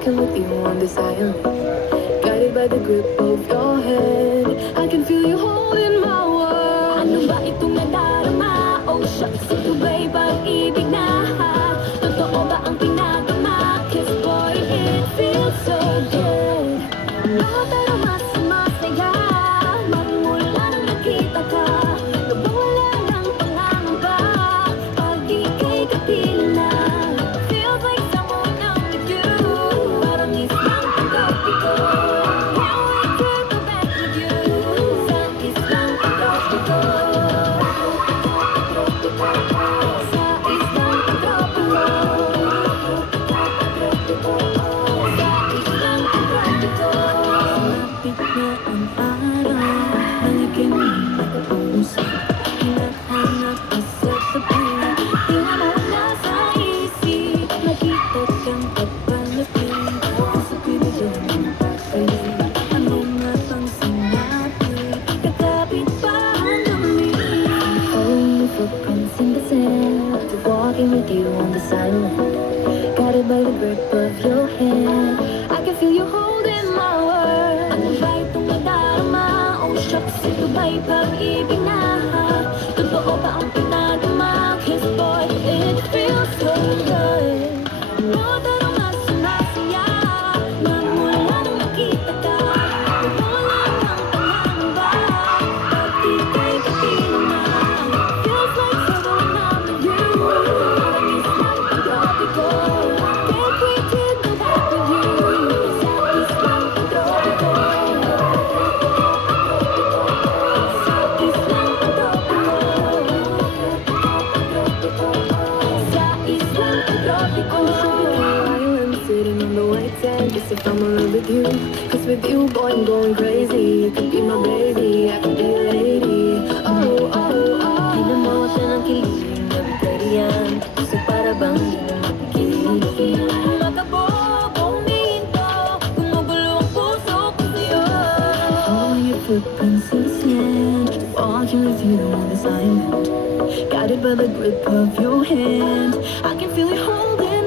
walking with you on this island, guided by the grip of your hand. I can feel you holding my world. Ano ba itong nadarama? Oh shucks, ito ba'y pag-ibig na? Totoo ba ang pinagama? 'Cause boy, it feels so good. Pero mas masaya magmula nang nakita ka. Nawawala ng pangangamba pag ika'y kapiling na. Feels like someone I'm with you. Parang islang pagkapi ko. Can't wait to go back with you. Sa islang pagkapi ko. Sa islang pagkapi ko. Sa islang pagkapi ko. Lapit na ang araw, balikin mo ang puso. Hinahanap ka sa tabi, di na mawala sa isip. Nakita kang papalapin, sa piligyan ng pagkain. Ano napansin natin, kakapit pa ang dumi. Following your footprints in the sand, walking with you on this island, guided by the grip of your hand. I can feel you holding my world. Ano ba itong nadarama? Oh shucks, ito ba'y pag-ibig na? Totoo ba ang pinagama? 'Cause boy, it feels so good. Pero mas masaya magmula nang nakita ka. Nawawala ng pangangamba pag ika'y kapiling na. Feels like someone I'm with you. Parang islang pagkapi ko. Can't wait to go back with you. Sa islang pagkapi ko. Sa islang pagkapi ko. Sa islang pagkapi ko. Island sitting on the white sand, just if I'm in love with you. 'Cause with you, boy, I'm going crazy. You could be my baby, I could be your lady. Oh, oh, oh. Tinabawa siya ng kilig na bigarian. Gusto para bang di na mapigil. Makabobo, huminto, gumugulo ang puso ko sa'yo. Following your footprints in the sand, walking with you on this island, guided by the grip of your hand. I can feel you holding